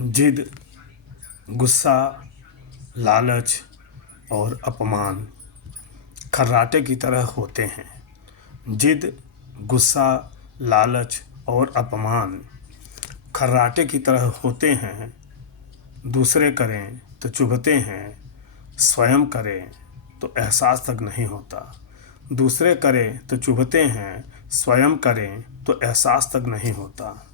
जिद, गुस्सा, लालच और अपमान खर्राटे की तरह होते हैं। जिद, गुस्सा, लालच और अपमान खर्राटे की तरह होते हैं। दूसरे करें तो चुभते हैं, स्वयं करें तो एहसास तक नहीं होता। दूसरे करें तो चुभते हैं, स्वयं करें तो एहसास तक नहीं होता।